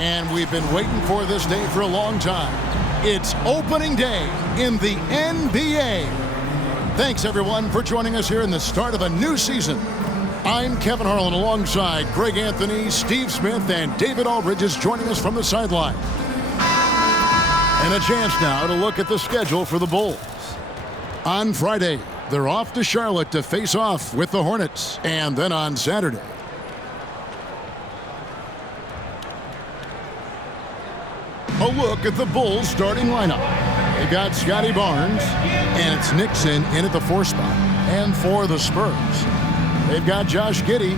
And we've been waiting for this day for a long time. It's opening day in the NBA. Thanks, everyone, for joining us here in the start of a new season. I'm Kevin Harlan alongside Greg Anthony, Steve Smith, and David Aldridge is joining us from the sideline. And a chance now to look at the schedule for the Bulls. On Friday, they're off to Charlotte to face off with the Hornets. And then on Saturday, a look at the Bulls starting lineup. They've got Scotty Barnes, and it's Nixon in at the 4 spot. And for the Spurs, they've got Josh Giddey.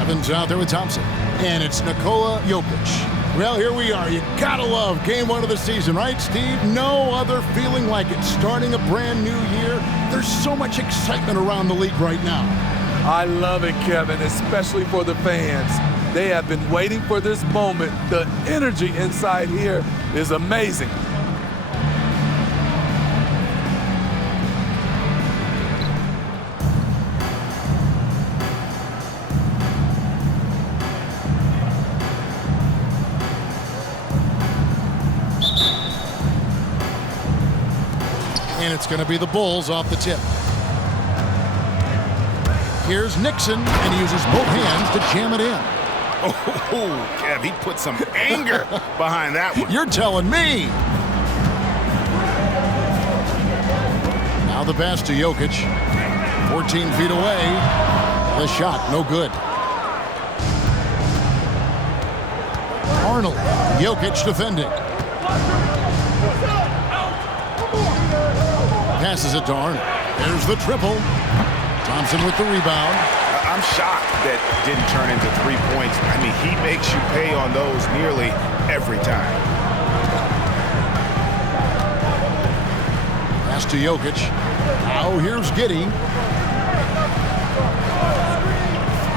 Evans out there with Thompson. And it's Nikola Jokic. Well, here we are. You gotta love game 1 of the season, right, Steve? No other feeling like it. Starting a brand new year. There's so much excitement around the league right now. I love it, Kevin, especially for the fans. They have been waiting for this moment. The energy inside here is amazing. And it's going to be the Bulls off the tip. Here's Nixon, and he uses both hands to jam it in. Oh, Kev, he put some anger behind that one. You're telling me. Now the pass to Jokic. 14 feet away. The shot, no good. Arnold. Jokic defending. Passes it to Arnold. There's the triple. Thompson with the rebound. I'm shocked that didn't turn into 3 points. I mean, he makes you pay on those nearly every time. Pass to Jokic. Now here's Giddey.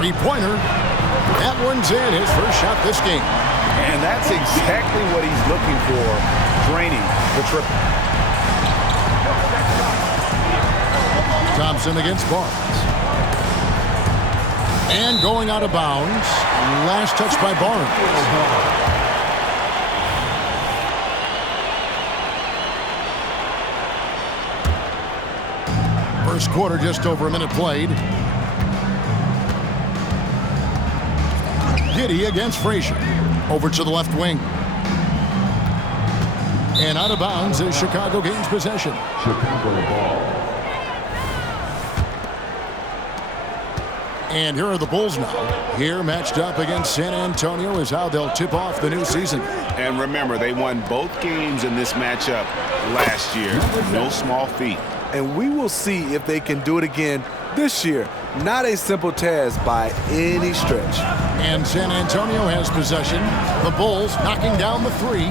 3-pointer. That one's in. His first shot this game. And that's exactly what he's looking for, draining the triple. Thompson against Barnes. And going out of bounds. Last touch by Barnes. First quarter, just over a minute played. Giddey against Frazier. Over to the left wing. And out of bounds as Chicago gains possession. Chicago ball. And here are the Bulls now. Here matched up against San Antonio is how they'll tip off the new season. And remember, they won both games in this matchup last year. No small feat. And we will see if they can do it again this year. Not a simple task by any stretch. And San Antonio has possession. The Bulls knocking down the 3.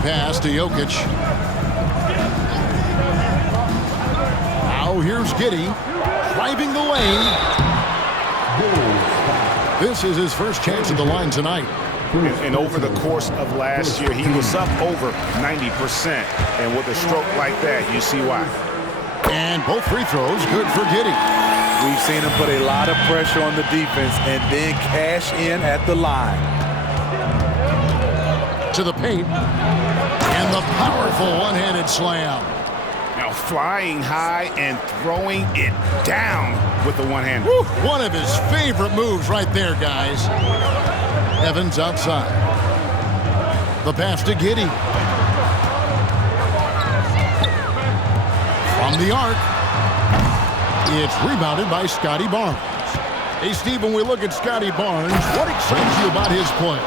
Pass to Jokic. Now here's Giddey driving the lane. This is his first chance at the line tonight. And over the course of last year, he was up over 90%. And with a stroke like that, you see why. And both free throws good for Giddey. We've seen him put a lot of pressure on the defense and then cash in at the line. To the paint. And the powerful one-handed slam. Now flying high and throwing it down with the one-hand. One of his favorite moves right there, guys. Evans outside. The pass to Giddey. From the arc. It's rebounded by Scotty Barnes. Hey, Steve, when we look at Scotty Barnes, what excites you about his play?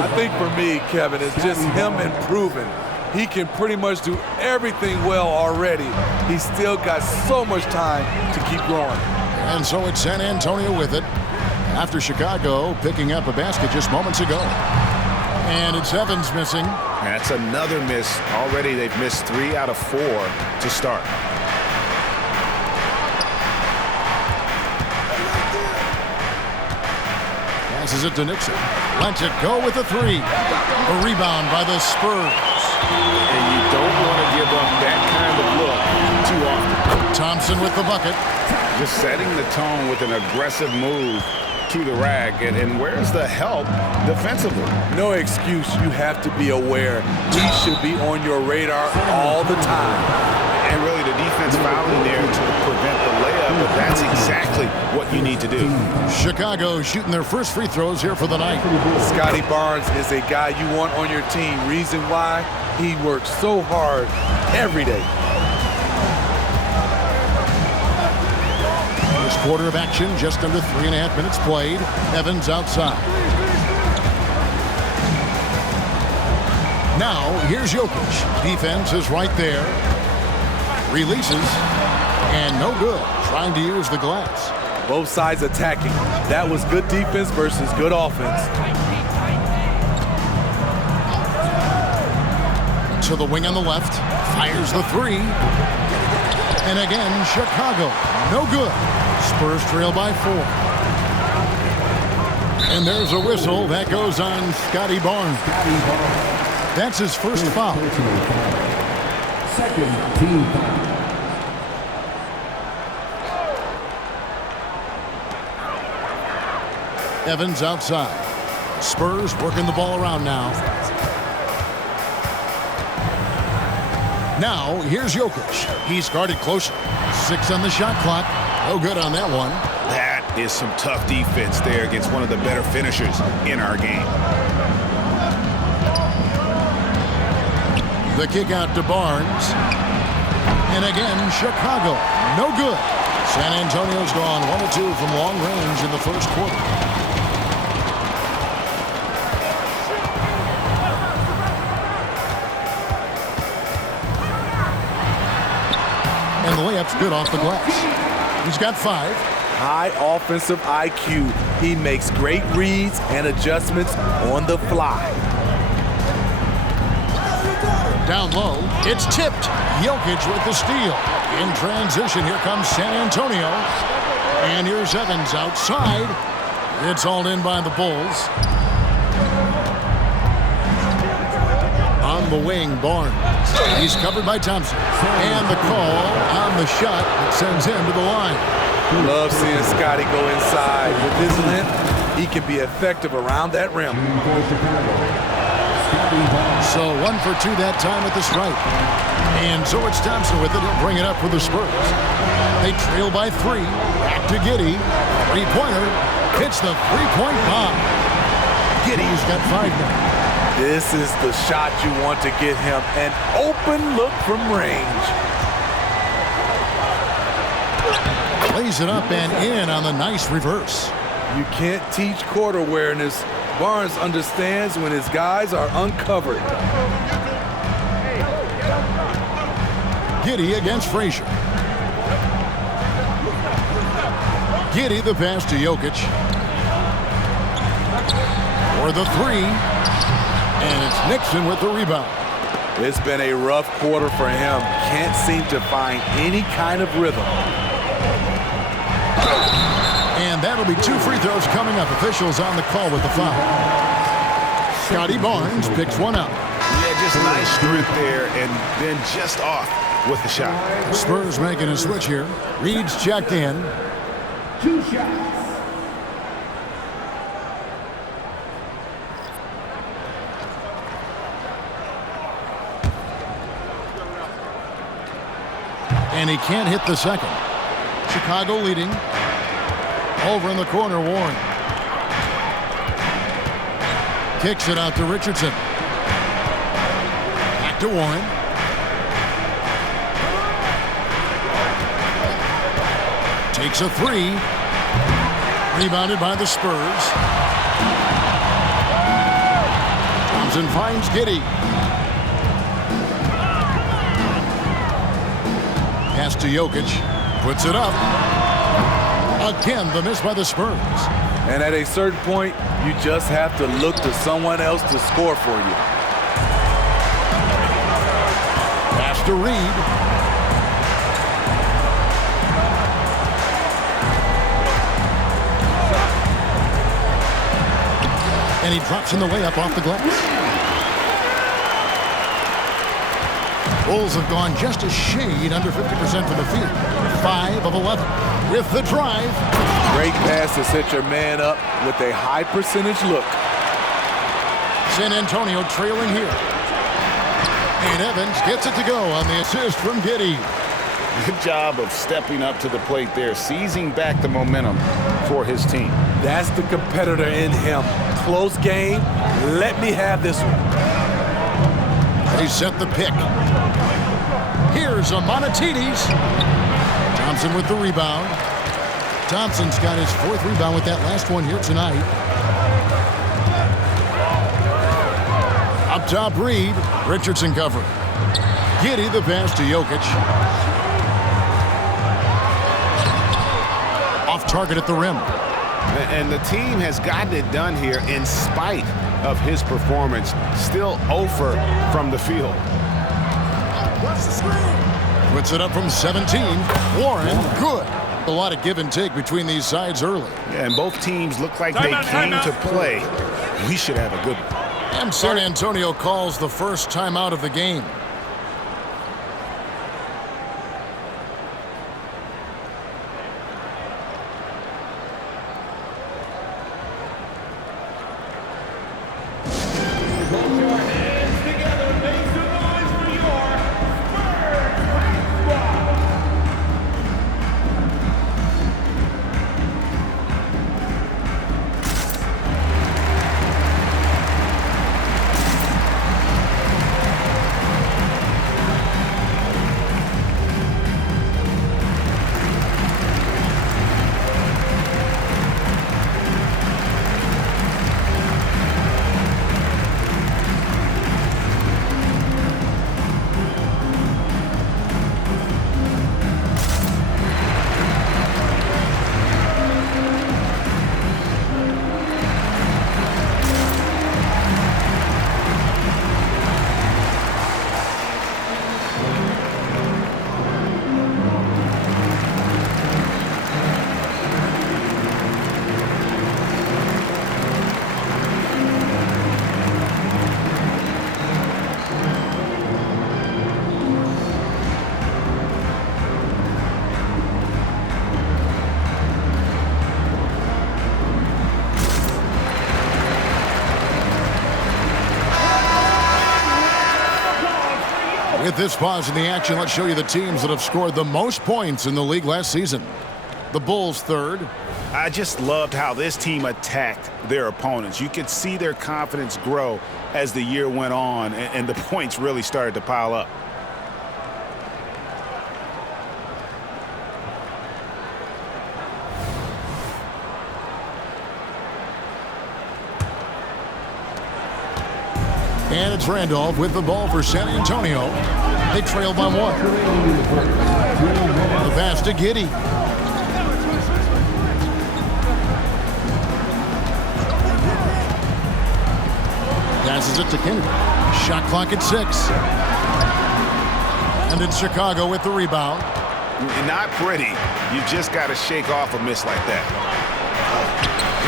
I think for me, Kevin, it's just him improving. He can pretty much do everything well already. He's still got so much time to keep growing. And so it's San Antonio with it. after Chicago picking up a basket just moments ago. And it's Evans missing. That's another miss. Already they've missed 3 out of 4 to start. Passes it to Nixon. Lets it go with a 3. A rebound by the Spurs. And you don't want to give up that kind of look too often. Thompson with the bucket. Just setting the tone with an aggressive move to the rack. And where's the help defensively? No excuse. You have to be aware. He should be on your radar all the time. And really the defense fouling there to prevent the layup, but that's exactly what you need to do. Chicago shooting their first free throws here for the night. Scotty Barnes is a guy you want on your team. Reason why? He works so hard every day. First quarter of action, just under 3.5 minutes played. Evans outside. Now, here's Jokic. Defense is right there. Releases, and no good. Trying to use the glass. Both sides attacking. That was good defense versus good offense. To the wing on the left. Fires the 3. And again, Chicago. No good. Spurs trail by 4. And there's a whistle. That goes on Scotty Barnes. That's his first foul. Second team foul. Evans outside. Spurs working the ball around now. Now, here's Jokic. He's guarded closer. 6 on the shot clock. No good on that one. That is some tough defense there against one of the better finishers in our game. The kick out to Barnes. And again, Chicago. No good. San Antonio's gone 1 of 2 from long range in the first quarter. And the layup's good off the glass. He's got 5. High offensive IQ. He makes great reads and adjustments on the fly. Down low, it's tipped. Jokic with the steal. In transition, here comes San Antonio. And here's Evans outside. It's hauled in by the Bulls. On the wing, Barnes. He's covered by Thompson. And the call on the shot that sends him to the line. Love seeing Scotty go inside. With his length, he can be effective around that rim. So 1 for 2 that time at the stripe. And so it's Thompson with it. He'll bring it up for the Spurs. They trail by 3. Back to Giddey. Three-pointer. Hits the three-point bomb. Giddey's got 5 now. This is the shot you want to get him. An open look from range. Lays it up and in on the nice reverse. You can't teach court awareness. Barnes understands when his guys are uncovered. Giddey against Frazier. Giddey the pass to Jokic. For the 3. And it's Nixon with the rebound. It's been a rough quarter for him. Can't seem to find any kind of rhythm. And that'll be 2 free throws coming up. Officials on the call with the foul. Scotty Barnes picks one up. Yeah, just nice strength there and then just off with the shot. Spurs making a switch here. Reed's checked in. 2 shots. And he can't hit the second. Chicago leading. Over in the corner, Warren. Kicks it out to Richardson. Back to Warren. Takes a 3. Rebounded by the Spurs. Thompson finds Giddey. Pass to Jokic. Puts it up. Again, the miss by the Spurs. And at a certain point, you just have to look to someone else to score for you. Pass to Reed. And he drops in the layup off the glass. Bulls have gone just a shade under 50% from the field. 5 of 11 with the drive. Great pass to set your man up with a high percentage look. San Antonio trailing here. And Evans gets it to go on the assist from Giddey. Good job of stepping up to the plate there, seizing back the momentum for his team. That's the competitor in him. Close game. Let me have this one. They set the pick. Here's Amanatides. Thompson with the rebound. Thompson's got his 4th rebound with that last one here tonight. Up top, Reed. Richardson covering. Giddey the pass to Jokic. Off target at the rim. And the team has gotten it done here in spite of his performance. Still 0 from the field. What's the screen? Puts it up from 17. Warren, good. A lot of give and take between these sides early. Yeah, and both teams look like they came to play. We should have a good one. And San Antonio calls the first timeout of the game. With this pause in the action, let's show you the teams that have scored the most points in the league last season. The Bulls 3rd. I just loved how this team attacked their opponents. You could see their confidence grow as the year went on, and the points really started to pile up. And it's Randolph with the ball for San Antonio. They trail by 1. The pass to Giddey. Passes it to Kennedy. Shot clock at 6. And it's Chicago with the rebound. Not pretty. You just got to shake off a miss like that.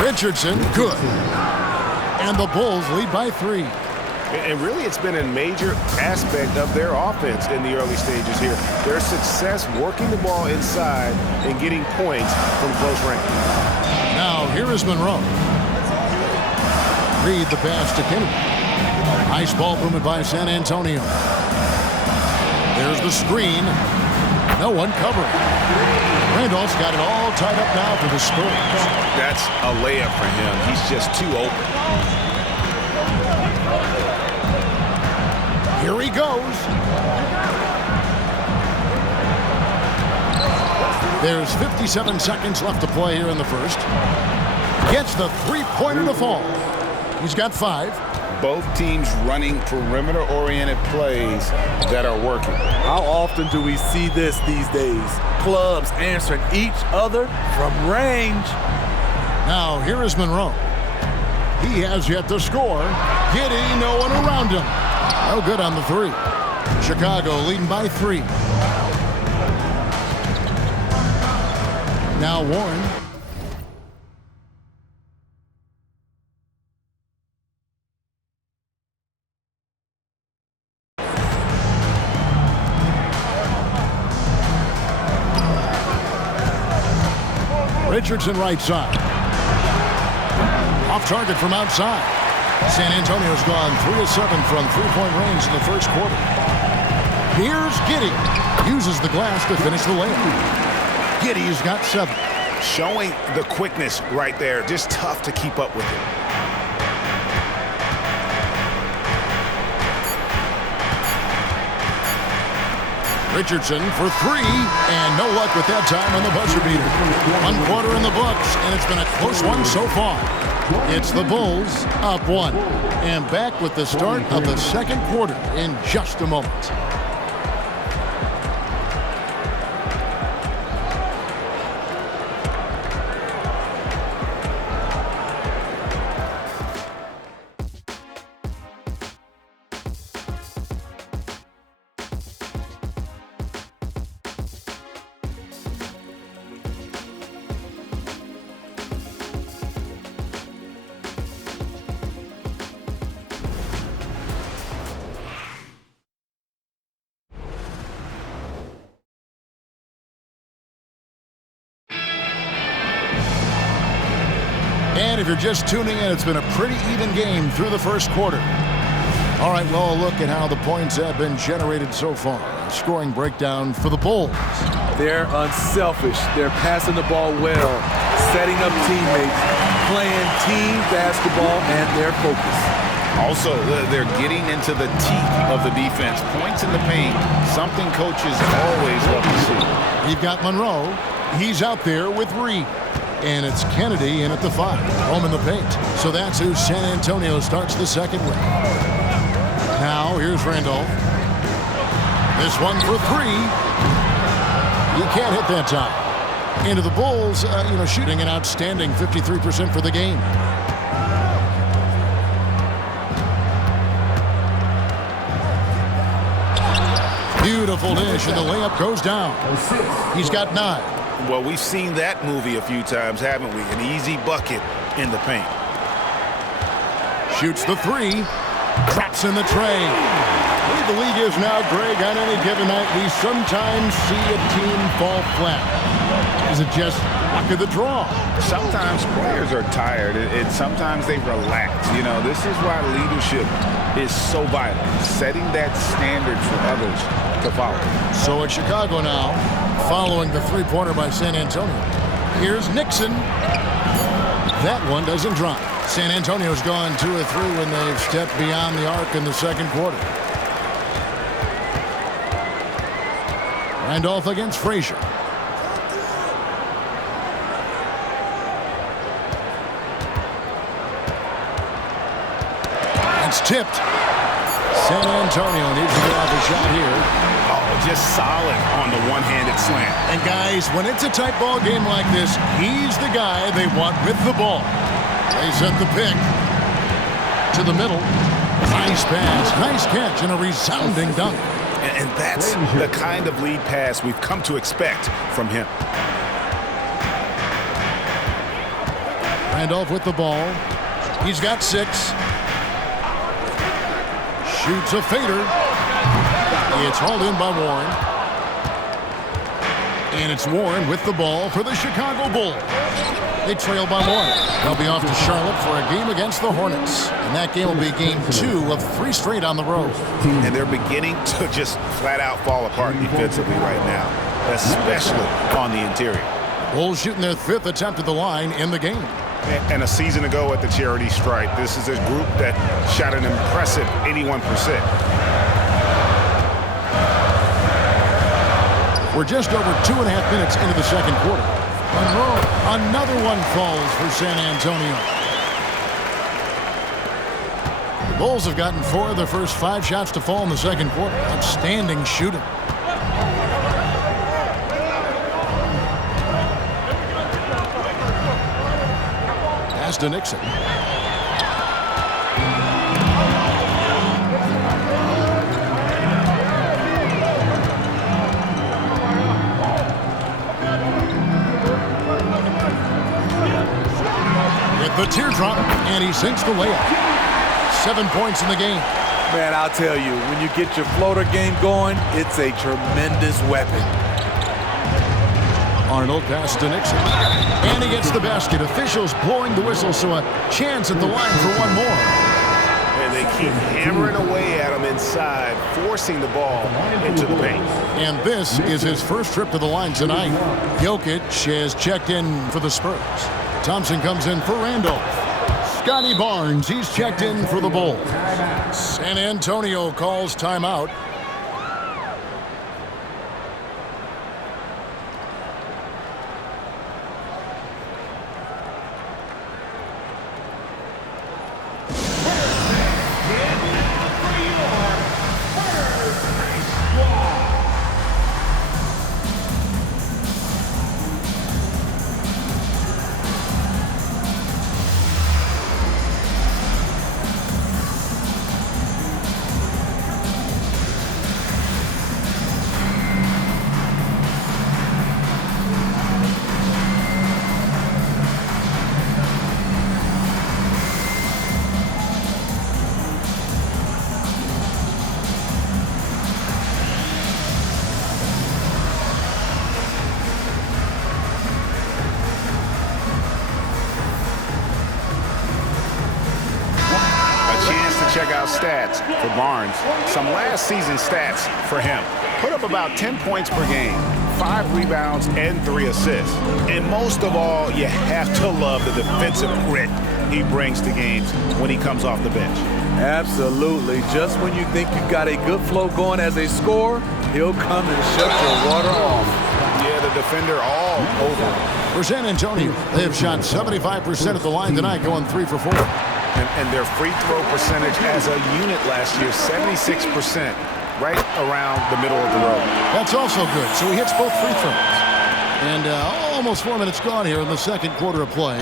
Richardson, good. And the Bulls lead by 3. And really, it's been a major aspect of their offense in the early stages here. Their success working the ball inside and getting points from close range. Now, here is Monroe. Reed the pass to Kennedy. Nice ball movement by San Antonio. There's the screen. No one covering. Randolph's got it all tied up now for the Spurs. That's a layup for him. He's just too open. Here he goes. There's 57 seconds left to play here in the first. Gets the three-pointer to fall. He's got 5. Both teams running perimeter-oriented plays that are working. How often do we see this these days? Clubs answering each other from range. Now here is Monroe. He has yet to score. Giddey, no one around him. No good on the three. Chicago leading by 3. Now Warren. Richardson right side. Off target from outside. San Antonio's gone 3 of 7 from three-point range in the first quarter. Here's Giddey. Uses the glass to finish the layup. Giddey's got 7. Showing the quickness right there. Just tough to keep up with it. Richardson for 3, and no luck with that time on the buzzer beater. 1 quarter in the books, and it's been a close one so far. It's the Bulls up 1, and back with the start of the second quarter in just a moment. And if you're just tuning in, it's been a pretty even game through the first quarter. All right, well, a look at how the points have been generated so far. A scoring breakdown for the Bulls. They're unselfish. They're passing the ball well, setting up teammates, playing team basketball, and they're focused. Also, they're getting into the teeth of the defense. Points in the paint, something coaches always love to see. You've got Monroe. He's out there with Reed. And it's Kennedy in at the 5, home in the paint. So that's who San Antonio starts the second with. Now, here's Randolph. This one for 3. You can't hit that time. Into the Bulls, shooting an outstanding 53% for the game. Beautiful dish, and the layup goes down. He's got 9. Well, we've seen that movie a few times, haven't we? An easy bucket in the paint. Shoots the 3. Drops in the tray. The league is now, Greg, on any given night, we sometimes see a team fall flat. Is it just luck of the draw? Sometimes players are tired, and sometimes they relax. This is why leadership is so vital, setting that standard for others to follow. So it's Chicago now, following the three-pointer by San Antonio. Here's Nixon. That one doesn't drop. San Antonio's gone 2 of 3 when they've stepped beyond the arc in the second quarter. Randolph against Frazier. It's tipped. San Antonio needs to get off a shot here. Oh, just solid on the one-handed slant. And guys, when it's a tight ball game like this, he's the guy they want with the ball. They set the pick to the middle. Nice pass, nice catch, and a resounding dunk. And that's the kind of lead pass we've come to expect from him. Randolph with the ball. He's got 6. Shoots a fader. It's hauled in by Warren. And it's Warren with the ball for the Chicago Bulls. They trail by 1. They'll be off to Charlotte for a game against the Hornets. And that game will be game 2 of 3 straight on the road. And they're beginning to just flat out fall apart defensively right now, especially on the interior. Bulls shooting their 5th attempt at the line in the game. And a season ago at the charity stripe, this is a group that shot an impressive 81%. We're just over 2.5 minutes into the second quarter. Monroe, another one falls for San Antonio. The Bulls have gotten 4 of their first 5 shots to fall in the second quarter. Outstanding shooting. Pass to Nixon. With the teardrop, and he sinks the layup. 7 points in the game. Man, I'll tell you, when you get your floater game going, it's a tremendous weapon. Arnold pass to Nixon. And he gets the basket. Officials blowing the whistle, so a chance at the line for one more. And they keep hammering away at him inside, forcing the ball into the paint. And this is his first trip to the line tonight. Jokic has checked in for the Spurs. Thompson comes in for Randolph. Scotty Barnes, he's checked in for the Bulls. San Antonio calls timeout. Check out stats for Barnes. Some last season stats for him. Put up about 10 points per game, 5 rebounds, and 3 assists. And most of all, you have to love the defensive grit he brings to games when he comes off the bench. Absolutely. Just when you think you've got a good flow going as a scorer, he'll come and shut your water off. Yeah, the defender all over. For San Antonio, they have shot 75% at the line tonight, going 3 for 4. And their free throw percentage as a unit last year, 76%, right around the middle of the road. That's also good. So he hits both free throws. And almost 4 minutes gone here in the second quarter of play.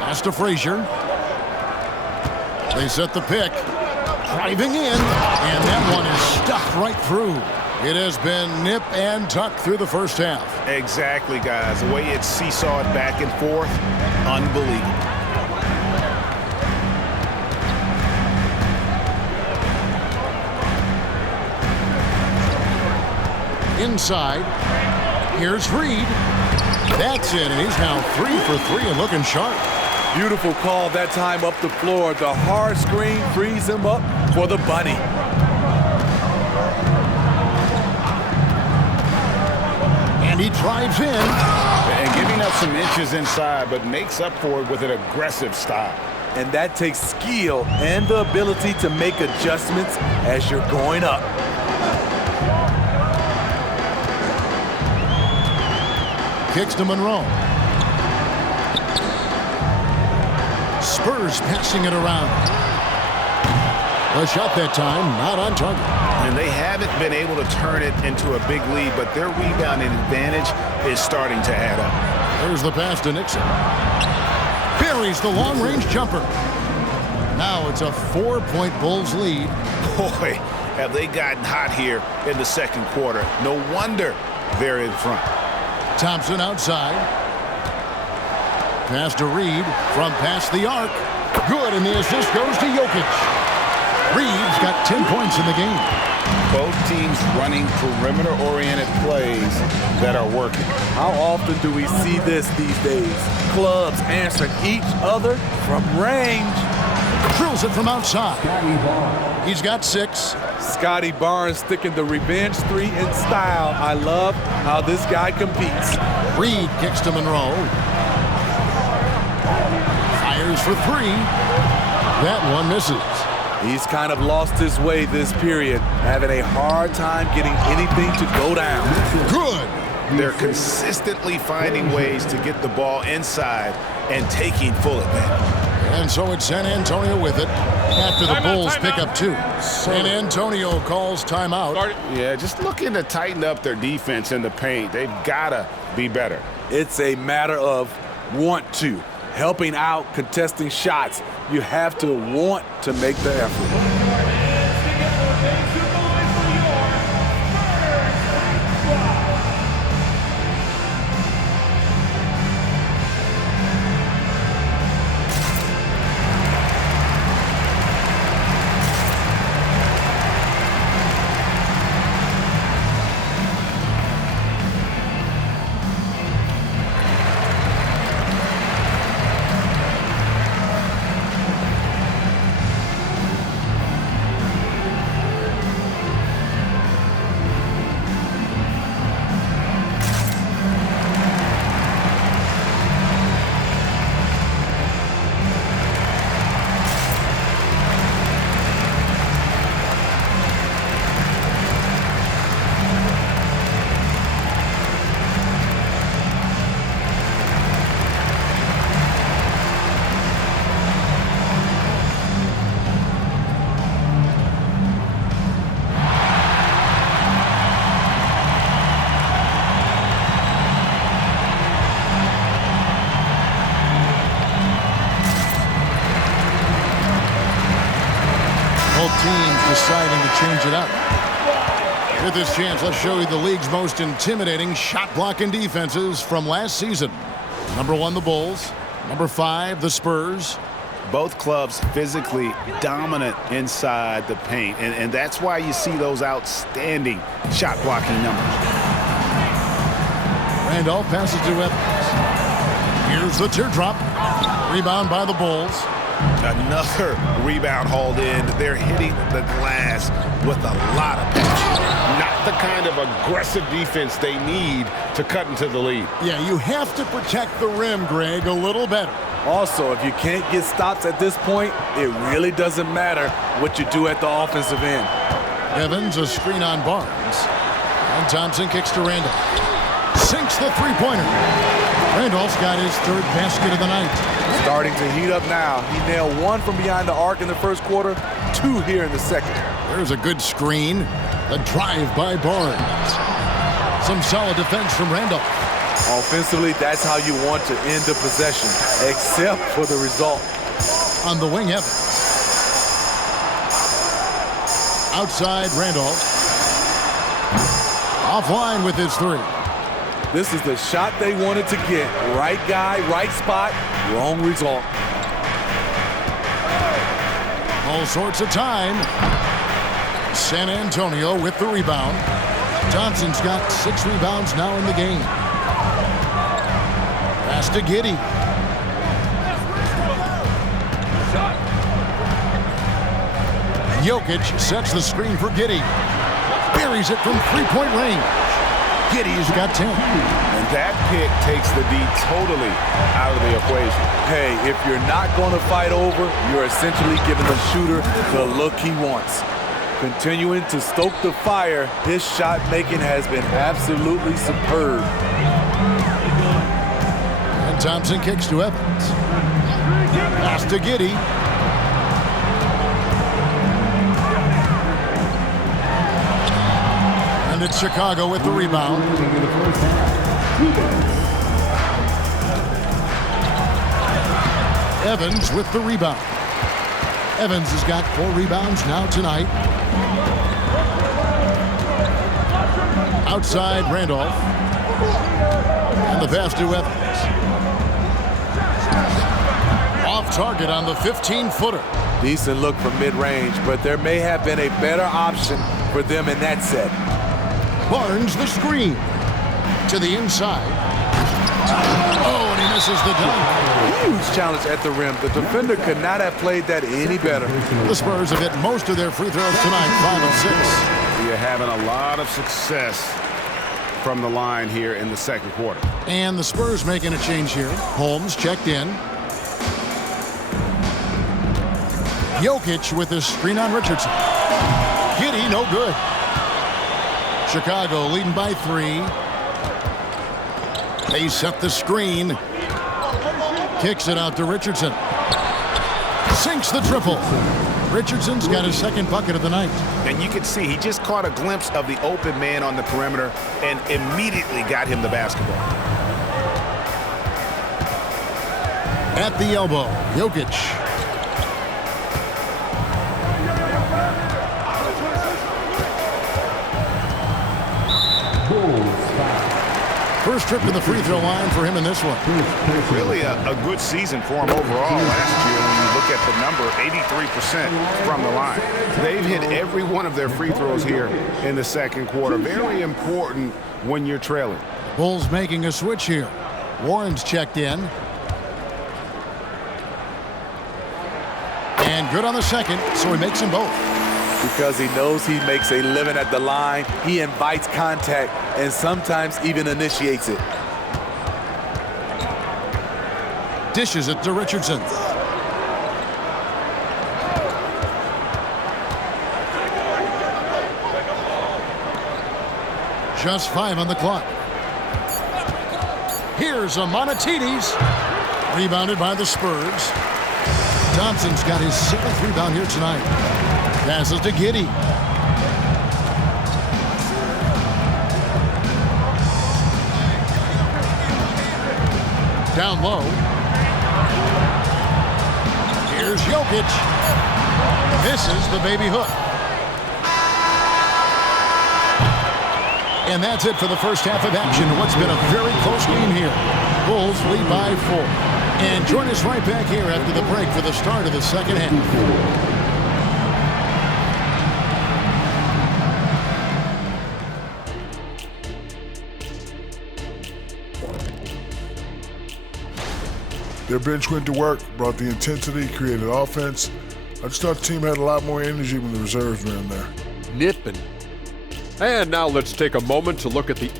Pass to Frazier. They set the pick. Driving in. And that one is stuck right through. It has been nip and tuck through the first half. Exactly, guys. The way it's seesawed back and forth, unbelievable. Inside. Here's Reed. That's it, and he's now 3 for 3 and looking sharp. Beautiful call that time up the floor. The hard screen frees him up for the bunny. And he drives in. And giving up some inches inside, but makes up for it with an aggressive stop. And that takes skill and the ability to make adjustments as you're going up. Kicks to Monroe. Spurs passing it around. A shot that time, not on target. And they haven't been able to turn it into a big lead, but their rebounding advantage is starting to add up. There's the pass to Nixon. Buries the long-range jumper. Now it's a 4-point Bulls lead. Boy, have they gotten hot here in the second quarter. No wonder they're in front. Thompson outside. Pass to Reed from past the arc. Good, and the assist goes to Jokic. Reed's got 10 points in the game. Both teams running perimeter-oriented plays that are working. How often do we see this these days? Clubs answering each other from range. Drills it from outside. He's got 6. Scotty Barnes sticking the revenge 3 in style. I love how this guy competes. Reed kicks to Monroe. Fires for 3. That one misses. He's kind of lost his way this period, having a hard time getting anything to go down. Good. They're consistently finding ways to get the ball inside and taking full advantage. And so it's San Antonio with it after the Bulls pick up 2. San Antonio calls timeout. Yeah, just looking to tighten up their defense in the paint. They've got to be better. It's a matter of want to. Helping out, contesting shots. You have to want to make the effort. Teams deciding to change it up. With this chance, let's show you the league's most intimidating shot-blocking defenses from last season. Number 1, the Bulls. Number 5, the Spurs. Both clubs physically dominant inside the paint, and that's why you see those outstanding shot-blocking numbers. Randolph passes to Evans. Here's the teardrop. Rebound by the Bulls. Another rebound hauled in. They're hitting the glass with a lot of passion. Not the kind of aggressive defense they need to cut into the lead. Yeah, you have to protect the rim, Greg, a little better. Also, if you can't get stops at this point, it really doesn't matter what you do at the offensive end. Evans, a screen on Barnes. And Thompson kicks to Randolph. Sinks the three-pointer. Randolph's got his 3rd basket of the night. Starting to heat up now. He nailed 1 from behind the arc in the first quarter, 2 here in the second. There's a good screen. The drive by Barnes. Some solid defense from Randolph. Offensively, that's how you want to end the possession, except for the result. On the wing, Evans. Outside, Randolph. Offline with his 3. This is the shot they wanted to get. Right guy, right spot, wrong result. All sorts of time. San Antonio with the rebound. Johnson's got 6 rebounds now in the game. Pass to Giddey. Jokic sets the screen for Giddey. Buries it from 3-point range. Giddey's got 10. And that pick takes the D totally out of the equation. Hey, if you're not going to fight over, you're essentially giving the shooter the look he wants. Continuing to stoke the fire, his shot making has been absolutely superb. And Thompson kicks to Evans. Pass to Giddey. And it's Chicago with the rebound. Evans with the rebound. Evans has got 4 rebounds now tonight. Outside Randolph. And the pass to Evans. Off target on the 15-footer. Decent look from mid-range, but there may have been a better option for them in that set. Barnes the screen. To the inside. Oh, and he misses the dunk. Huge challenge at the rim. The defender could not have played that any better. The Spurs have hit most of their free throws tonight, 5 of 6. You're having a lot of success from the line here in the second quarter. And the Spurs making a change here. Holmes checked in. Jokic with his screen on Richardson. Giddey, no good. Chicago leading by 3. They set the screen. Kicks it out to Richardson. Sinks the triple. Richardson's got his second bucket of the night. And you can see he just caught a glimpse of the open man on the perimeter and immediately got him the basketball. At the elbow, Jokic. First trip to the free throw line for him in this one. Really a good season for him overall last year when you look at the number, 83% from the line. They've hit every one of their free throws here in the second quarter. Very important when you're trailing. Bulls making a switch here. Warren's checked in. And good on the second, so he makes them both. Because he knows he makes a living at the line, he invites contact and sometimes even initiates it. Dishes it to Richardson. Just 5 on the clock. Here's a Monetides. Rebounded by the Spurs. Thompson's got his 7th rebound here tonight. Passes to Giddey. Down low. Here's Jokic. Misses the baby hook. And that's it for the first half of action. What's been a very close game here. Bulls lead by 4. And join us right back here after the break for the start of the second half. Their bench went to work, brought the intensity, created offense. I just thought the team had a lot more energy when the reserves were in there. Nipping. And now let's take a moment to look at the...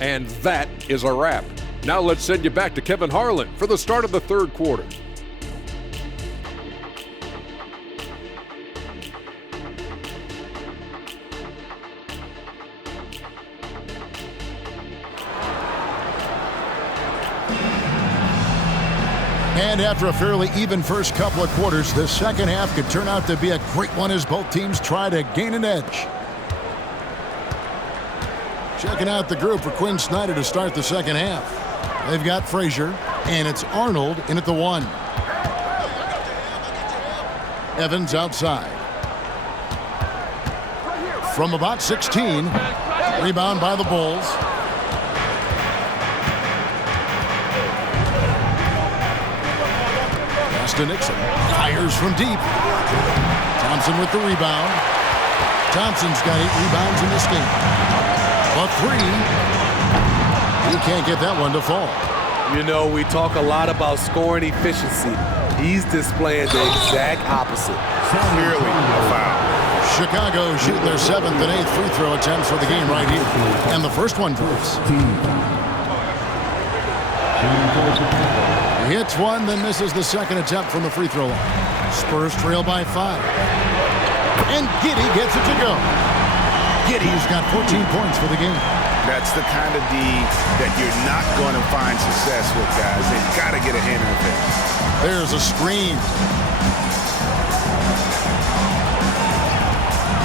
And that is a wrap. Now let's send you back to Kevin Harlan for the start of the third quarter. And after a fairly even first couple of quarters, the second half could turn out to be a great one as both teams try to gain an edge. Checking out the group for Quinn Snyder to start the second half. They've got Frazier, and it's Arnold in at the 1. Evans outside. From about 16, rebound by the Bulls. Pass to Nixon. Fires from deep. Thompson with the rebound. Thompson's got 8 rebounds in this game. A 3. He can't get that one to fall. You know, we talk a lot about scoring efficiency. He's displaying the exact opposite. Clearly a foul. Chicago shooting their 7th and 8th free throw attempts for the game right here. And the first one drops. He hits one, then misses the second attempt from the free throw line. Spurs trail by 5. And Giddey gets it to go. Giddey's got 14 points for the game. That's the kind of D that you're not going to find success with, guys. They've got to get a hand in the face. There's a screen.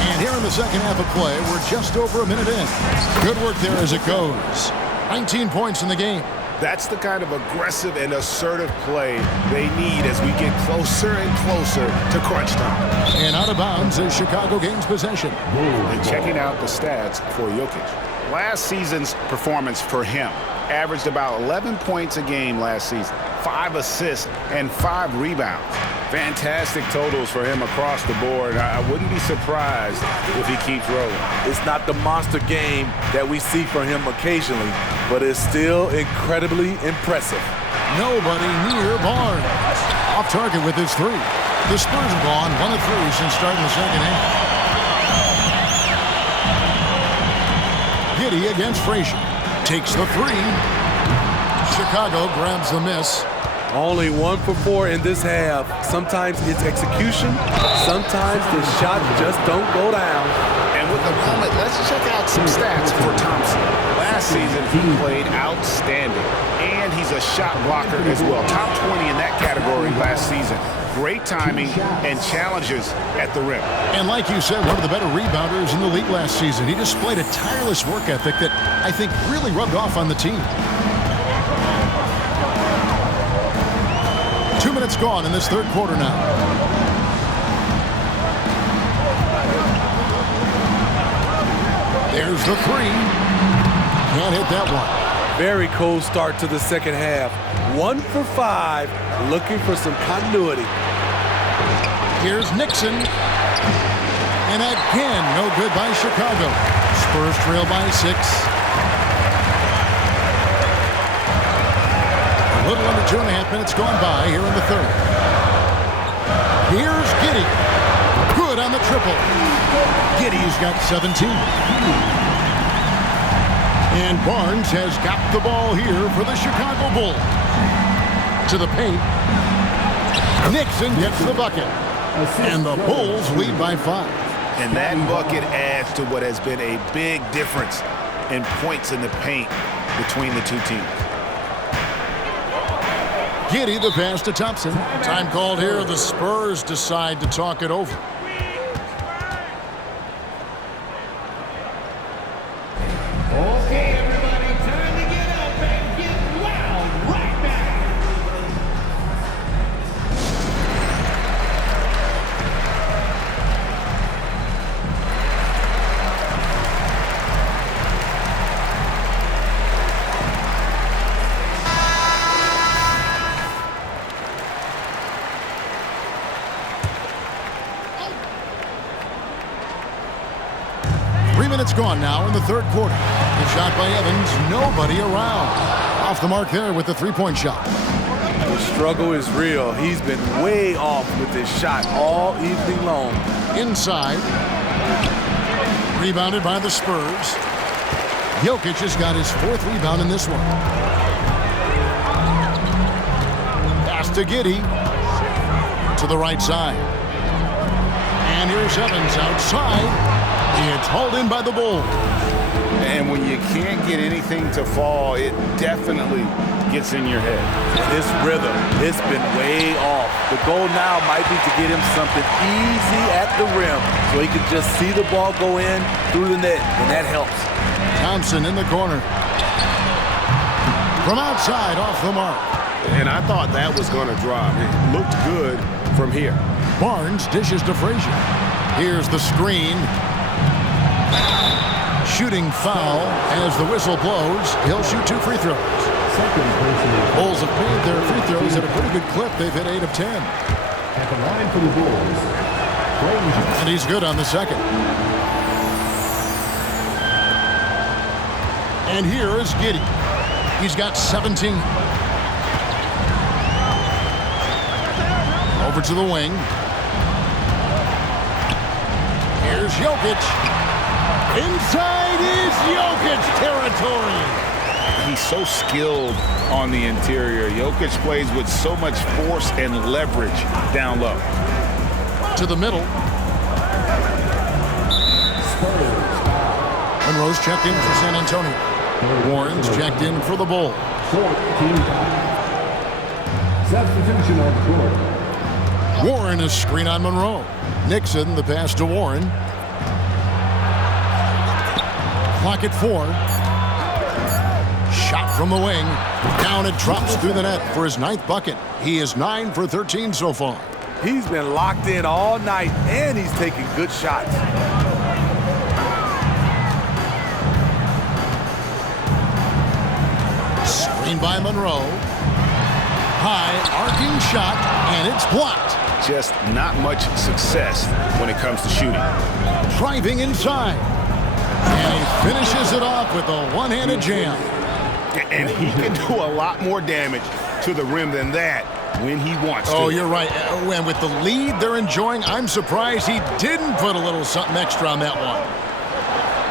And here in the second half of play, we're just over a minute in. Good work there as it goes. 19 points in the game. That's the kind of aggressive and assertive play they need as we get closer and closer to crunch time. And out of bounds as Chicago gains possession. And checking out the stats for Jokic. Last season's performance for him averaged about 11 points a game last season, 5 assists and 5 rebounds. Fantastic totals for him across the board. I wouldn't be surprised if he keeps rolling. It's not the monster game that we see from him occasionally, but it's still incredibly impressive. Nobody near Barnes. Off target with his 3. The Spurs have gone 1 of 3 since starting the second half. Giddey against Frazier. Takes the 3. Chicago grabs the miss. Only 1 for 4 in this half. Sometimes it's execution. Sometimes the shot just don't go down. And with the moment, let's check out some stats for Thompson. Last season, he played outstanding. And And he's a shot blocker as well. Top 20 in that category last season. Great timing and challenges at the rim. And like you said, one of the better rebounders in the league last season. He displayed a tireless work ethic that I think really rubbed off on the team. 2 minutes gone in this third quarter now. There's the three. Can't hit that one. Very cold start to the second half. 1 for 5, looking for some continuity. Here's Nixon. And again, no good by Chicago. Spurs trail by 6. A little under 2.5 minutes gone by here in the third. Here's Giddey. Good on the triple. Giddey's got 17. And Barnes has got the ball here for the Chicago Bulls. To the paint. Nixon gets the bucket. And the Bulls lead by 5. And that bucket adds to what has been a big difference in points in the paint between the two teams. Giddey the pass to Thompson. Time called here. The Spurs decide to talk it over. Okay, everybody, time to get up and get loud right now. Minutes gone now in the third quarter. The shot by Evans, nobody around. Off the mark there with the three-point shot. The struggle is real. He's been way off with his shot all evening long. Inside. Rebounded by the Spurs. Jokic has got his 4th rebound in this one. Pass to Giddey. To the right side. And here's Evans outside. It's hauled in by the Bulls. And when you can't get anything to fall, it definitely gets in your head. This rhythm, it's been way off. The goal now might be to get him something easy at the rim so he can just see the ball go in through the net, and that helps. Thompson in the corner. From outside, off the mark. And I thought that was going to drop. It looked good from here. Barnes dishes to Frazier. Here's the screen. Shooting foul as the whistle blows. He'll shoot 2 free throws. Bulls have made their free throws at a pretty good clip. They've hit 8 of 10. At the line for the Bulls, Frazier. And he's good on the second. And here is Giddey. He's got 17. Over to the wing. Here's Jokic. Inside is Jokic territory. He's so skilled on the interior. Jokic plays with so much force and leverage down low. To the middle. Monroe's checked in for San Antonio. Warren's checked in for the Bulls. 14 substitution on the court. Warren is screen on Monroe. Nixon the pass to Warren. Clock at 4. Shot from the wing. Down it drops through the net for his 9th bucket. He is 9 for 13 so far. He's been locked in all night, and he's taking good shots. Screen by Monroe. High arcing shot, and it's blocked. Just not much success when it comes to shooting. Driving inside. And he finishes it off with a one-handed jam. And he can do a lot more damage to the rim than that when he wants to. Oh, you're right. And with the lead they're enjoying, I'm surprised he didn't put a little something extra on that one.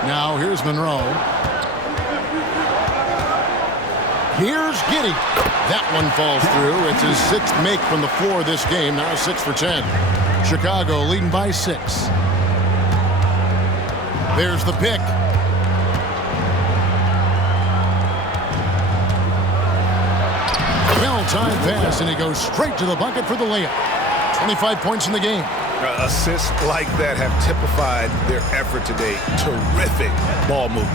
Now, here's Monroe. Here's Giddey. That one falls through. It's his 6th make from the floor this game. Now 6 for 10. Chicago leading by 6. There's the pick. Well-timed pass, and he goes straight to the bucket for the layup. 25 points in the game. Assists like that have typified their effort today. Terrific ball movement.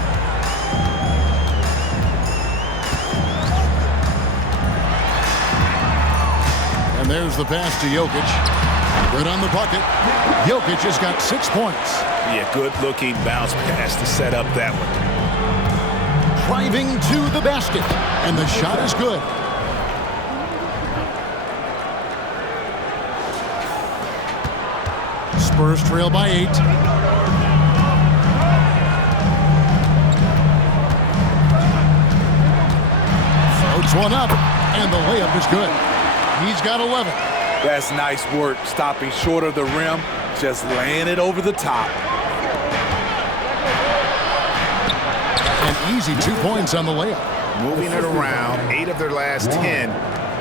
And there's the pass to Jokic. Good on the bucket. Jokic has got 6 points. Yeah, good-looking bounce pass to set up that one. Driving to the basket, and the shot is good. Spurs trail by 8. Floats one up, and the layup is good. He's got 11. That's nice work, stopping short of the rim, just laying it over the top. An easy 2 points on the layup. Moving it around, 8 of their last 10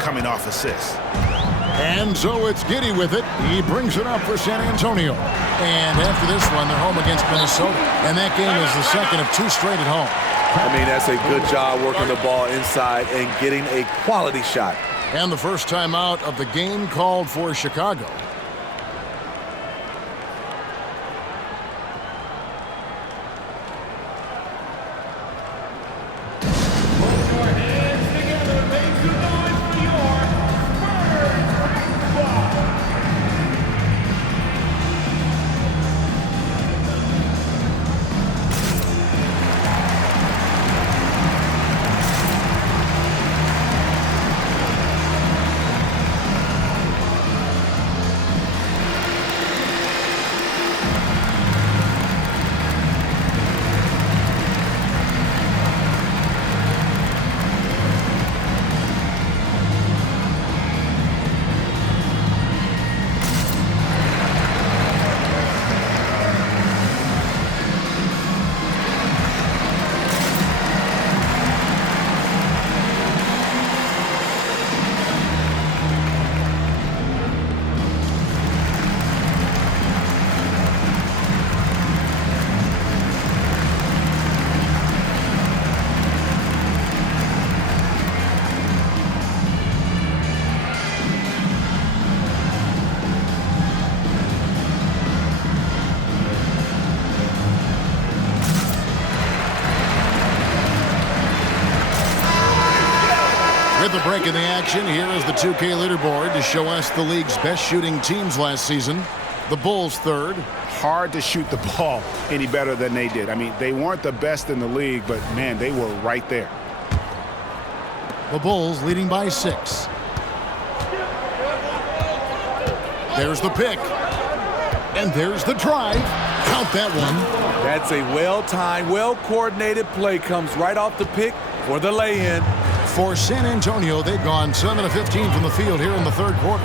coming off assists. And so it's Giddey with it. He brings it up for San Antonio. And after this one, they're home against Minnesota. And that game is the second of 2 straight at home. I mean, that's a good job working the ball inside and getting a quality shot. And the first time out of the game called for Chicago. With the break in the action, here is the 2K leaderboard to show us the league's best shooting teams last season. The Bulls third. Hard to shoot the ball any better than they did. I mean, they weren't the best in the league, but, man, they were right there. The Bulls leading by 6. There's the pick. And there's the drive. Count that one. That's a well-timed, well-coordinated play. Comes right off the pick for the lay-in. For San Antonio, they've gone 7 of 15 from the field here in the third quarter.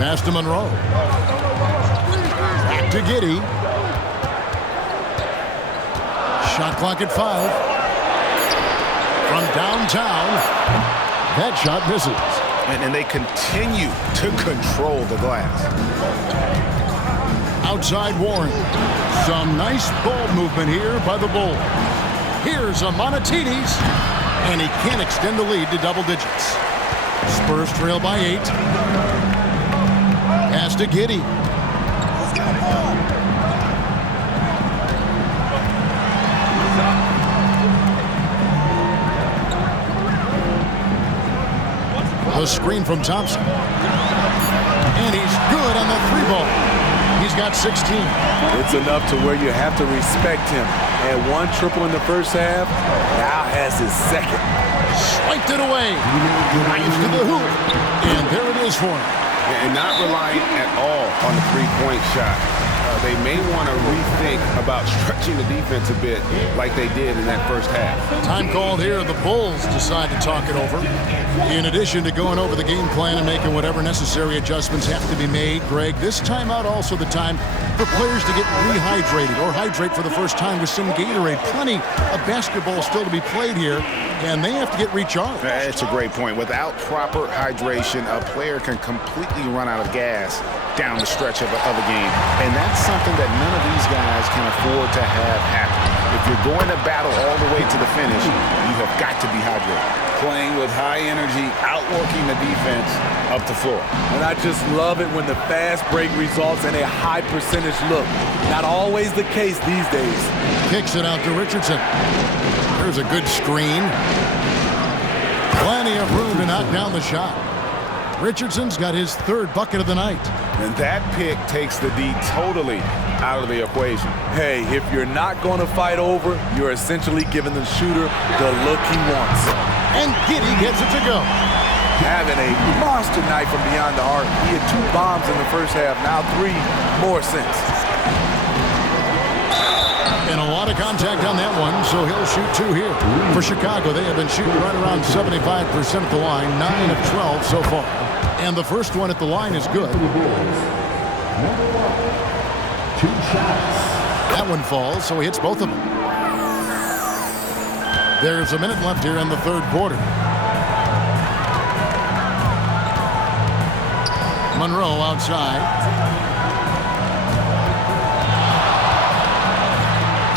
Pass to Monroe. Back to Giddey. Shot clock at 5. From downtown, that shot misses. And they continue to control the glass. Outside Warren. Some nice ball movement here by the Bulls. Here's a Monatides, and he can't extend the lead to double digits. Spurs trail by 8. Pass to Giddey. The screen from Thompson. And he's good on the 3-ball. He's got 16. It's enough to where you have to respect him. Had 1 triple in the first half, now has his second. Swiped it away. Drives to the hoop. And there it is for him. And not relying at all on the three-point shot. They may want to rethink about stretching the defense a bit like they did in that first half. Time called here. The Bulls decide to talk it over. In addition to going over the game plan and making whatever necessary adjustments have to be made, Greg, this timeout also the time for players to get rehydrated or hydrate for the first time with some Gatorade. Plenty of basketball still to be played here, and they have to get recharged. That's a great point. Without proper hydration, a player can completely run out of gas down the stretch of a game. And that's something that none of these guys can afford to have happen. If If you're going to battle all the way to the finish, you have got to be hydrated. Playing with high energy, outworking the defense up the floor. And I just love it when the fast break results in a high percentage look. Not always the case these days. Kicks it out to Richardson. There's a good screen. Plenty of room to knock down the shot. Richardson's got his third bucket of the night. And that pick takes the D totally out of the equation. Hey, if you're not going to fight over, you're essentially giving the shooter the look he wants. And Giddey gets it to go. Having a monster night from beyond the arc. He had 2 bombs in the first half, now 3 more since. And a lot of contact on that one, so he'll shoot 2 here. For Chicago, they have been shooting right around 75% at the line, 9 of 12 so far. And the first one at the line is good. Number 1, 2 shots. That one falls, so he hits both of them. There's a minute left here in the third quarter. Monroe outside.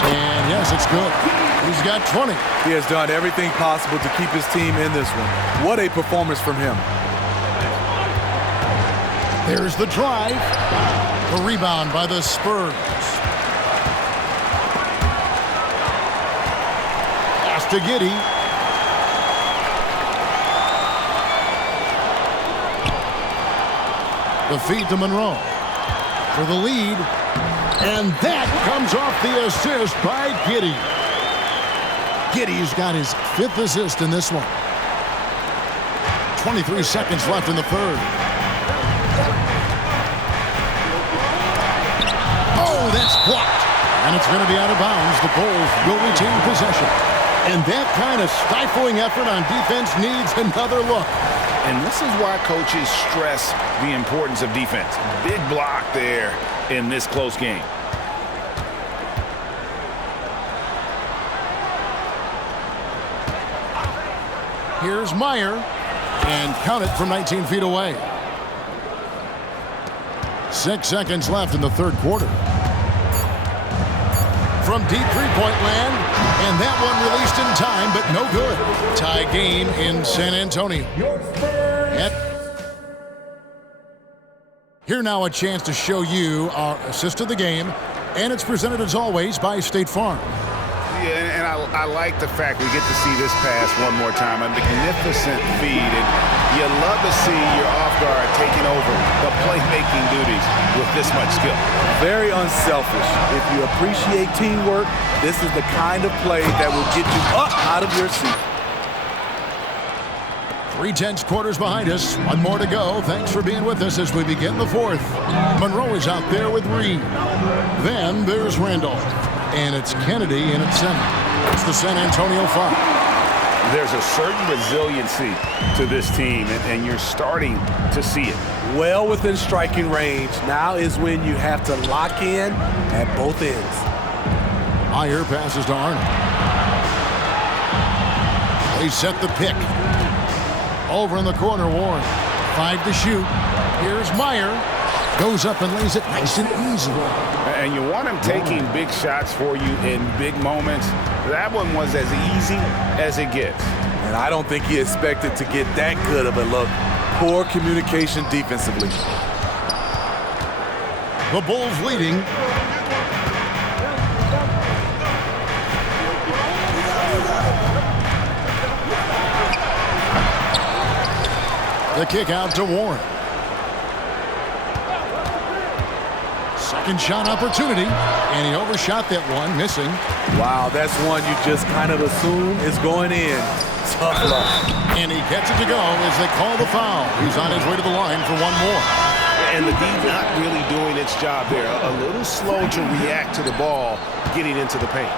And yes, it's good. He's got 20. He has done everything possible to keep his team in this one. What a performance from him. There's the drive. The rebound by the Spurs. Pass to Giddey. The feed to Monroe for the lead. And that comes off the assist by Giddey. Giddey's got his 5th assist in this one. 23 seconds left in the third. Oh, that's blocked. And it's going to be out of bounds. The Bulls will retain possession. And that kind of stifling effort on defense needs another look. And this is why coaches stress the importance of defense. Big block there in this close game. Here's Meyer. And count it from 19 feet away. 6 seconds left in the third quarter. From deep three-point land. And that one released in time, but no good. Tie game in San Antonio. Here now a chance to show you our assist of the game. And it's presented as always by State Farm. Yeah, and I like the fact we get to see this pass one more time. A magnificent feed, and you love to see your off guard taking over the playmaking duties with this much skill. Very unselfish. If you appreciate teamwork, this is the kind of play that will get you up out of your seat. 3/10 quarters behind us. One more to go. Thanks for being with us as we begin the fourth. Monroe is out there with Reed. Then there's Randolph. And it's Kennedy in at center. It's the San Antonio 5. There's a certain resiliency to this team, and you're starting to see it. Well within striking range. Now is when you have to lock in at both ends. Meyer passes to Arnold. They set the pick. Over in the corner, Warren. 5 to shoot. Here's Meyer. Goes up and lays it nice and easy. And you want him taking big shots for you in big moments. That one was as easy as it gets. And I don't think he expected to get that good of a look. Poor communication defensively. The Bulls leading. The kick out to Warren. Second shot opportunity, and he overshot that one, missing. Wow, that's one you just kind of assume is going in. Tough luck. And he gets it to go as they call the foul. He's on his way to the line for one more. And the D not really doing its job there. A little slow to react to the ball getting into the paint.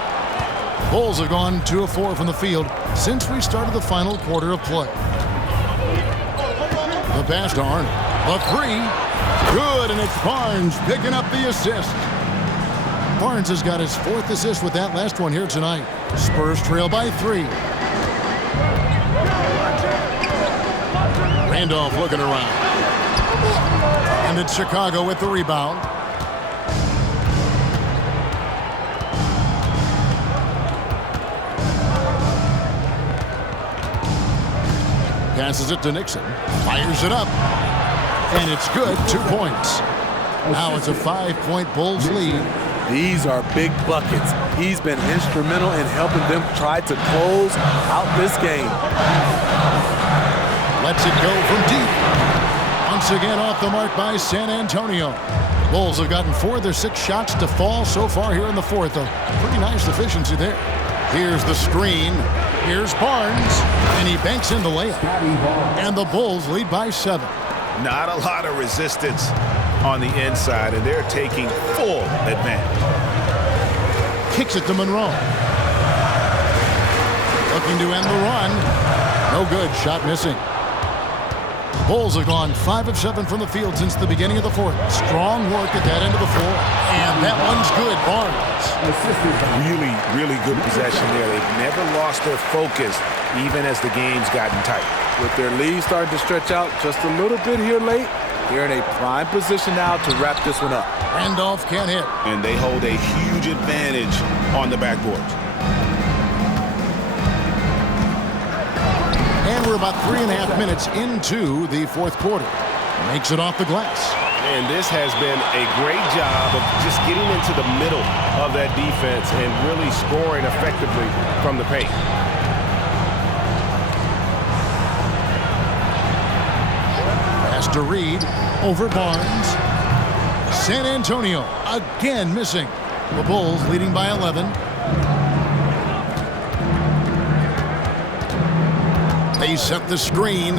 Bulls have gone 2 of 4 from the field since we started the final quarter of play. The pass to Arnold. A 3. Good, and it's Barnes picking up the assist. Barnes has got his 4th assist with that last one here tonight. Spurs trail by 3. Randolph looking around. And it's Chicago with the rebound. Passes it to Nixon. Fires it up. And it's good. 2 points. Now it's a 5-point Bulls lead. These are big buckets. He's been instrumental in helping them try to close out this game. Lets it go from deep. Once again off the mark by San Antonio. Bulls have gotten 4 of their 6 shots to fall so far here in the fourth. A pretty nice efficiency there. Here's the screen. Here's Barnes. And he banks in the layup. And the Bulls lead by 7. Not a lot of resistance on the inside, and they're taking full advantage. Kicks it to Monroe. Looking to end the run. No good. Shot missing. Bulls have gone 5 of 7 from the field since the beginning of the fourth. Strong work at that end of the floor. And that one's good. Barnes. Really, really good possession there. They've never lost their focus, even as the game's gotten tight. With their lead starting to stretch out just a little bit here late, they're in a prime position now to wrap this one up. Randolph can't hit. And they hold a huge advantage on the backboards. And we're about 3.5 minutes into the fourth quarter. Makes it off the glass. And this has been a great job of just getting into the middle of that defense and really scoring effectively from the paint. Pass to Reed. Over Barnes. San Antonio again missing. The Bulls leading by 11. They set the screen.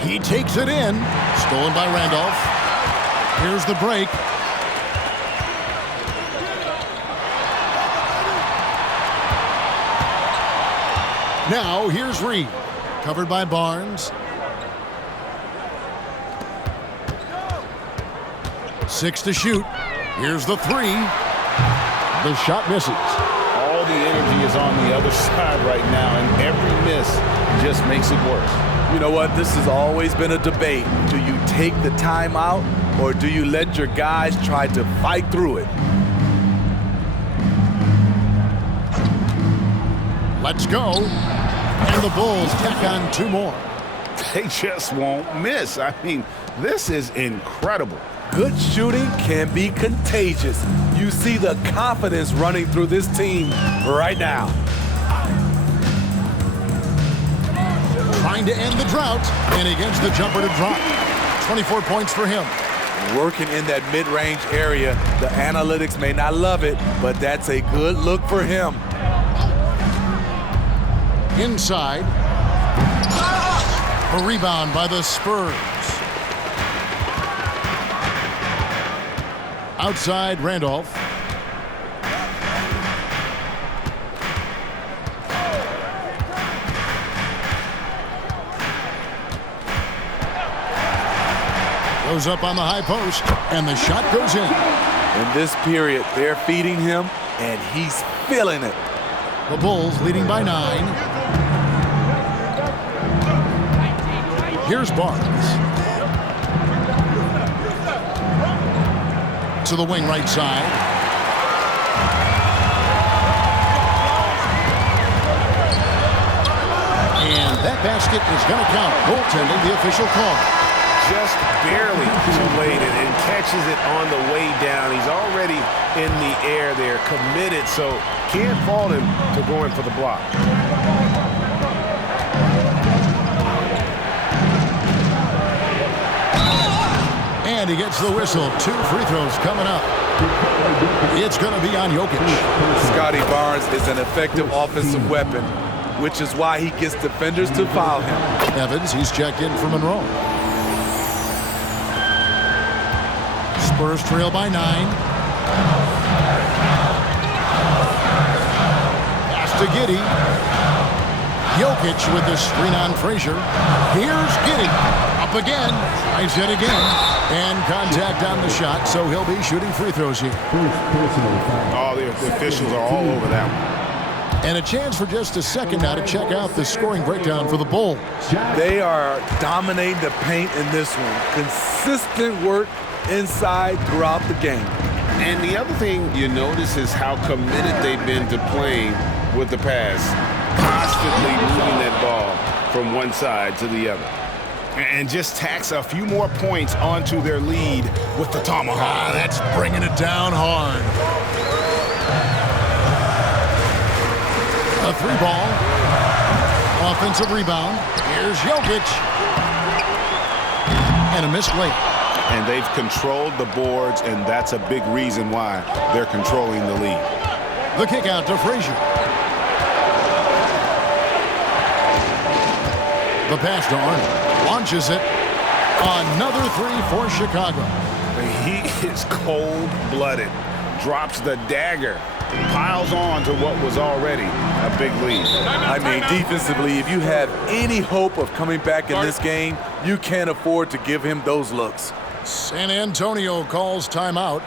He takes it in. Stolen by Randolph. Here's the break. Now here's Reed. Covered by Barnes. 6 to shoot. Here's the 3. The shot misses. All the energy is on the other side right now, and every miss just makes it worse. You know what? This has always been a debate. Do you take the timeout, or do you let your guys try to fight through it? Let's go. And the Bulls tack on 2 more. They just won't miss. I mean, this is incredible. Good shooting can be contagious. You see the confidence running through this team right now. Trying to end the drought, and he gets the jumper to drop. 24 points for him. Working in that mid-range area. The analytics may not love it, but that's a good look for him. Inside. A rebound by the Spurs. Outside, Randolph. Goes up on the high post, and the shot goes in. In this period, they're feeding him, and he's feeling it. The Bulls leading by 9. Here's Barnes. To the wing right side. And that basket is going to count. Goaltending, the official call. Just barely too late, and catches it on the way down. He's already in the air there, committed, so can't fault him to going for the block. And he gets the whistle. 2 free throws coming up. It's going to be on Jokic. Scotty Barnes is an effective offensive weapon, which is why he gets defenders to foul him. Evans, he's checked in for Monroe. Spurs trail by 9. Pass to Giddey. Jokic with the screen on Frazier. Here's Giddey. Up again. Tries it again. And contact on the shot, so he'll be shooting free throws here. Oh, the officials are all over that one. And a chance for just a second now to check out the scoring breakdown for the Bulls. They are dominating the paint in this one. Consistent work inside throughout the game. And the other thing you notice is how committed they've been to playing with the pass. Constantly moving that ball. from one side to the other. And just tacks a few more points onto their lead with the tomahawk. That's bringing it down hard. A 3-ball. Offensive rebound. Here's Jokic. And a missed late. And they've controlled the boards, and that's a big reason why they're controlling the lead. The kick out to Frazier. The pass to Arnold. Launches it. Another 3 for Chicago. He is cold-blooded. Drops the dagger. Piles on to what was already a big lead. I mean, defensively, if you have any hope of coming back in this game, you can't afford to give him those looks. San Antonio calls timeout.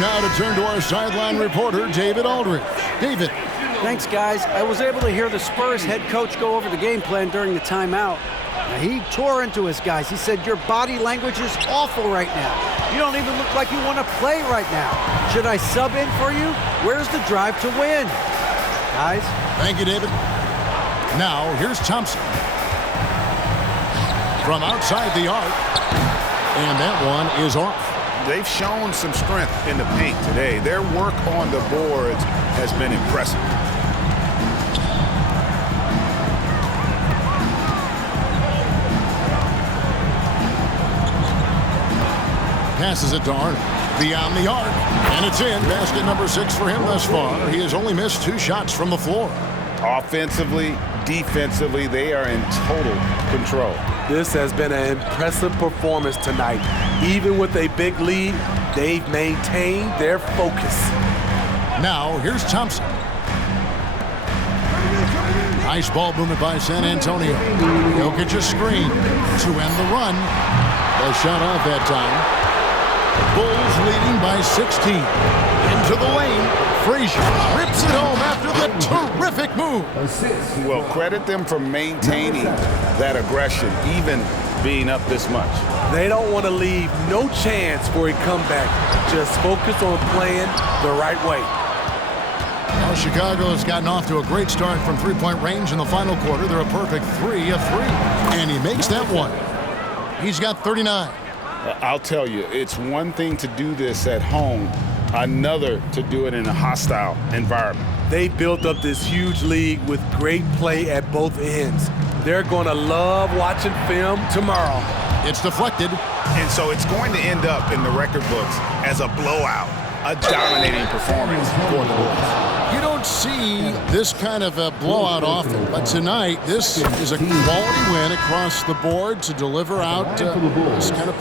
Now to turn to our sideline reporter, David Aldridge. David. Thanks, guys. I was able to hear the Spurs head coach go over the game plan during the timeout. Now, he tore into his guys. He said, your body language is awful right now. You don't even look like you want to play right now. Should I sub in for you? Where's the drive to win? Guys? Thank you, David. Now, here's Thompson. From outside the arc. And that one is off. They've shown some strength in the paint today. Their work on the boards has been impressive. Passes it to Arnold. Beyond the arc. And it's in. Basket number 6 for him thus far. He has only missed 2 shots from the floor. Offensively, defensively, they are in total control. This has been an impressive performance tonight. Even with a big lead, they've maintained their focus. Now, here's Thompson. Nice ball movement by San Antonio. Jokic's screen to end the run. A shot off that time. Bulls leading by 16. Into the lane. Frazier rips it home after the terrific move. Well, credit them for maintaining that aggression, even being up this much. They don't want to leave no chance for a comeback. Just focus on playing the right way. Well, Chicago has gotten off to a great start from three-point range in the final quarter. They're a perfect 3 of 3. And he makes that one. He's got 39. I'll tell you, it's one thing to do this at home, another to do it in a hostile environment. They built up this huge lead with great play at both ends. They're going to love watching film tomorrow. It's deflected. And so it's going to end up in the record books as a blowout, a dominating performance for the Bulls. You don't see this kind of a blowout often, but tonight this is a quality win across the board to deliver out this kind of